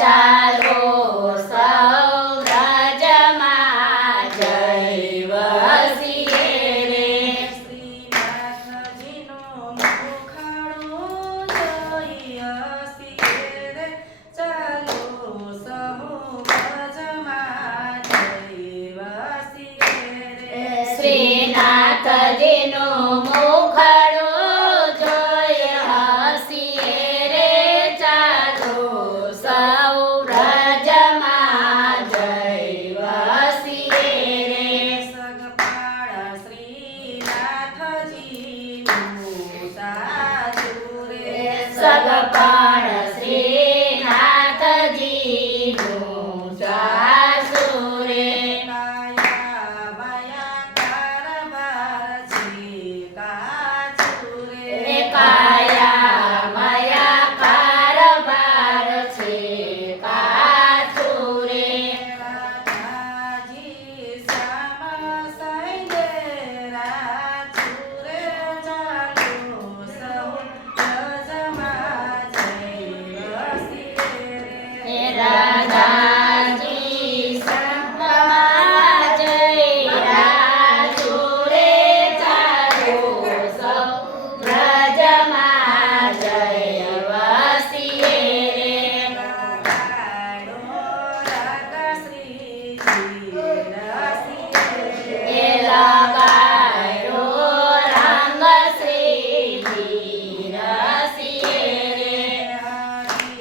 ચાલો સૌ વ્રજમાં જઈ વસીએ રે. શ્રીનાથજીનું મુખડું જોઈ હસીએ રે. ચાલો સૌ વ્રજમાં જઈ વસીએ રે. શ્રીનાથજીનું મુખડું જોઈ હસીએ રે. ચાલો સૌ વ્રજમાં જઈ વસીએ રે. સગપાળ શ્રીનાથજીનું સાચું રે. સગપાળ શ્રીનાથજીનું સાસુ રે. કાયા માયા કારભાર છે કાચું રે. કાયા માયા કારભાર છે કાચું રે. રાધાજી શ્યામ સાંઈડે રાચું રે. ચાલો સૌ વ્રજમાં જઈ વસીએ રે. રાધાજી સંતમાં જઈ રાજુ રે. ચાલો સૌ વ્રજમાં જઈ વસીએ રે. લગાડો રાધાશ્રીજી રસીએ એ રે. લગાડો રંગ શ્રીજી રસીએ રે. હરિ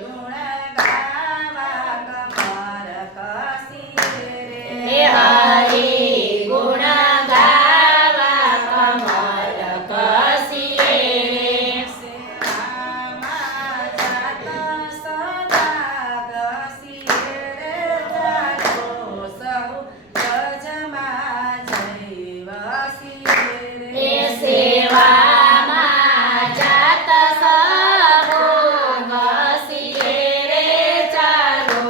ગુણ ગાવા કમર કસીએ હે રે. હરિ ગુણ ગાવા કમર કસીએ રે. સેવામાં જાત સદા ઘસીએ રે. ચાલો સૌ વ્રજમાં જઈ વસીએ એ રે. સેવામાં જાત સહુ ઘસીએ રે. ચાલો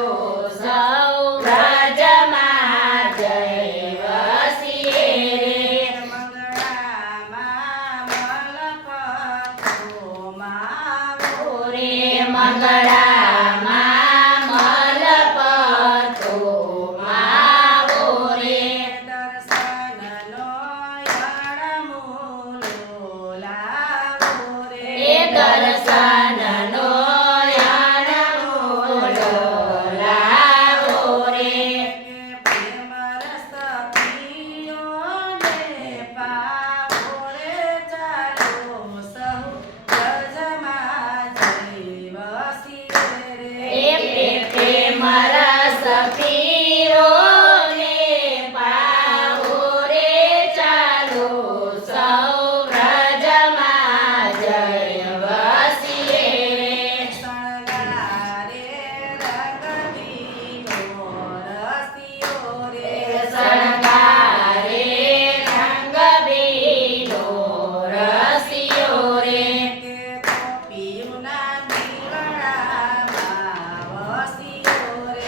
સૌ વ્રજમાં જઈ વસીએ રે. મંગળામાં મલપથો માવો રે મંગળામાં મલપથો માવો રે. દર્શનનો યણમૂલો લાવો રે. એ દર્શનનો યણમૂલો લાવો રે. પ્રેમ રસ પીઓને પાવો રે. ચાલો સૌ વ્રજમાં જઈ વસીએ એ રે. પ્રેમ રસ પીઓને પાવો રે. ચાલો સૌ વ્રજમાં જઈ વસીએ રે. શણગારે રંગબીનો રસિયો રે. શણગારે રંગબીનો રસિયો રે. કે ગોપીઓના દિલડામાં વસિયો રે.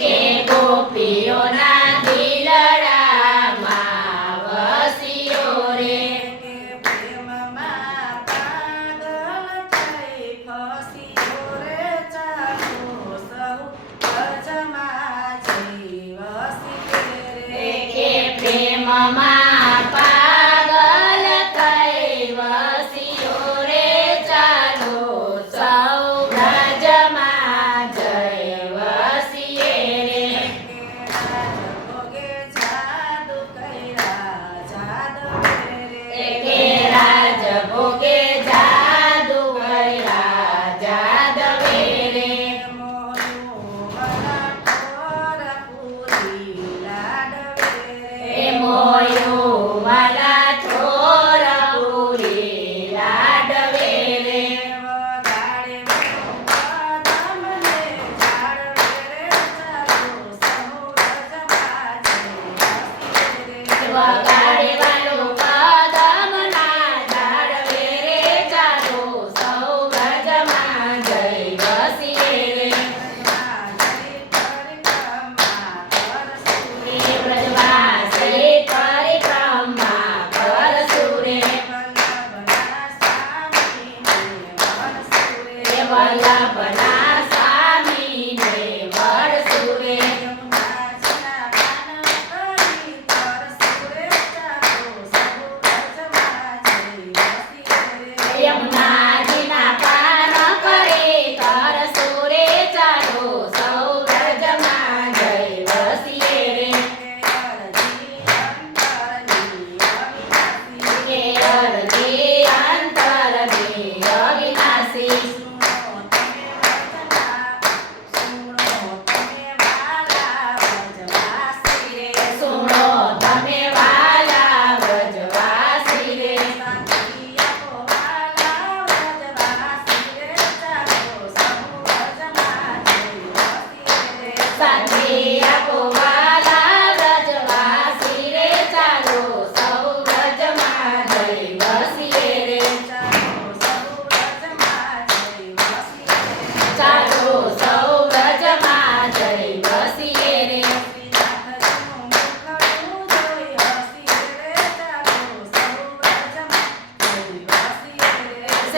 કે ગોપીઓના દિલડામાં વસિયો રે. કે પ્રેમમાં પાગલ થઈ ફસ્યો રે. ચાલો સૌ વ્રજમાં જઈ વસીએ રે. કે પ્રેમમાં પાગલ થઈ વસિયો રે. ચાલો સૌ વ્રજમાં જઈ વસીએ રે. રાજભોગે જાદુ કર્યા જાદવે રે. કે રાજભોગે જાદુ કર્યા જાદવે રે. મોયું વરા ઠોર પૂરી લાડવે રે. એ મોયું વાલા થોર પૂરી લાડવે રે. વગાડે પદમને જાળવે રે. ચાલો સૌ વ્રજમાં જઈ વસીએ રે. વગાડે વાલું કદમના ઝાડવે રે. ચાલો સૌ વ્રજમાં જઈ વસીએ રે. એ વ્રજવાસી પરિક્રમા કરશું રે. વલ્લભના સ્વામીને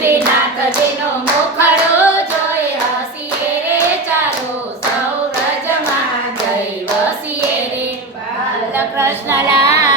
શ્રીનાથજીનો મુખડો જોઈ હસીએ રે ચાલો સૌ વ્રજમાં જઈ વસીએ રે. બાલકૃષ્ણ લાલ